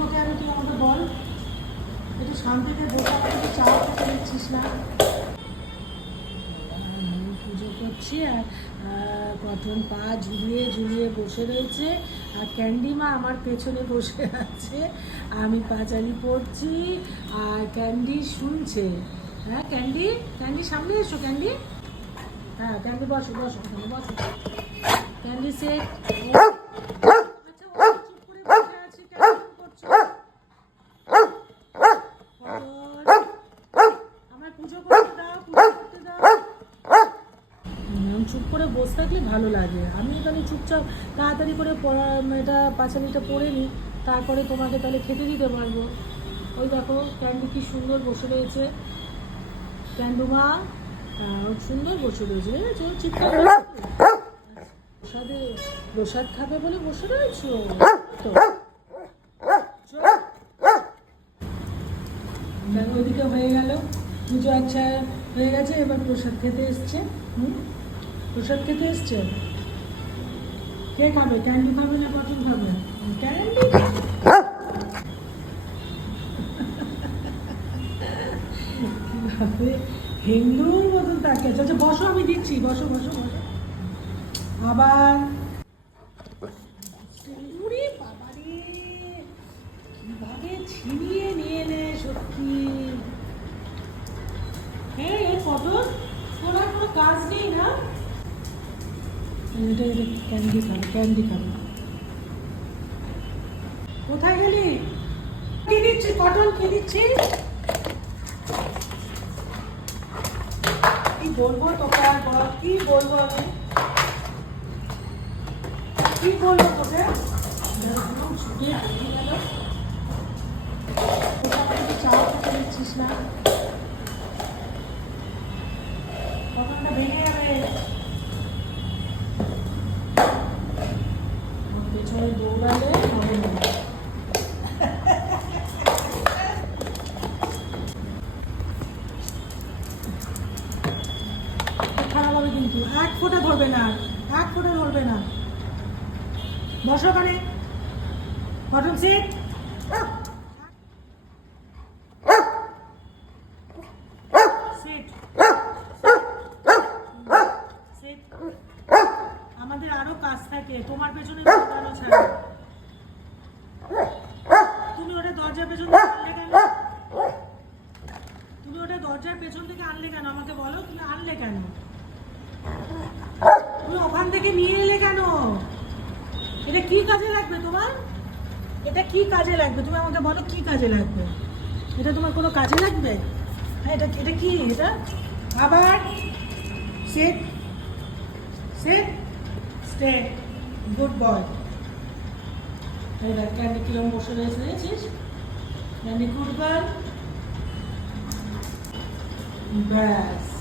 কোথায় আমি তুই আমাকে বল। একটু শান্তিতে বসে একটু চাওয়া দিচ্ছিস না? পুজো করছি আর কটন পা ঝুলিয়ে ঝুলিয়ে বসে রয়েছে। আর ক্যান্ডিমা আমার পেছনে বসে আছে। আমি পাঁচালি পড়ছি আর ক্যান্ডি শুনছে। হ্যাঁ ক্যান্ডি? ক্যান্ডি, সামনে এসো, ক্যান্ডি। হ্যাঁ ক্যান্ডি, বসো বসো বসো। ক্যান্ডি সেট চুপ করে বসে থাকলে ভালো লাগে। আমি তাহলে চুপচাপ তাড়াতাড়ি করে পড়া এটা পাঁচালিটা পড়ে নিই তারপরে তোমাকে তাহলে খেতে দিতে পারব। ওই দেখো ক্যান্ডি কি সুন্দর বসে রয়েছে। ক্যান্ডুমা হ্যাঁ, সুন্দর বসে রয়েছে দেখেছ চিৎকার। প্রসাদে প্রসাদ খাবে বলে বসে রয়েছো? ওইদিকে হয়ে গেল? পুজো আচ্ছা হয়ে গেছে এবার প্রসাদ খেতে এসছে। হুম? প্রসাদ খেতে এসছে। কে খাবে? ক্যান্ডি খাবে না পটল খাবে? ক্যান্ডি? হিন্দুর মতন তাকে আচ্ছা বসো, আমি দিচ্ছি। বসো বসো বসো। আবার। ছিনিয়ে নিয়ে নে সত্যি। হ্যাঁ এই, পটল? কোনো কাজ নেই না? কোথায় গেলি? কি দিচ্ছি? পটল কি দিচ্ছি? কি বলব তোকে আর বল কি বলব আমি? কি বলব তোকে? খারাপ হবে কিন্তু। এক ফোঁটা ধরবে না। এক ফোঁটা ধরবে না। বসো ওখানে। সিট সিট আমাদের আরও কাজ থাকে। তোমার পেছনে দৌড়ানো ছাড়া। তুমি ওটা দরজার পেছন থেকে আনলে কেন? তুমি ওটা দরজার পেছন থেকে আনলে কেন? আমাকে বলো তুমি আনলে কেন? তুমি ওখান থেকে নিয়ে এলে কেন? এটা কি কাজে লাগবে তোমার? এটা কি কাজে লাগবে? তুমি আমাকে বলো কি কাজে লাগবে? এটা তোমার কোনো কাজে লাগবে? হ্যাঁ এটা এটা কি? এটা? আবার? Set? Set? Stay good boy এই দেখ ক্যান্ডি কিরম বসে রয়েছে দেখেছিস? ক্যান্ডি গুড বয় ব্যাস।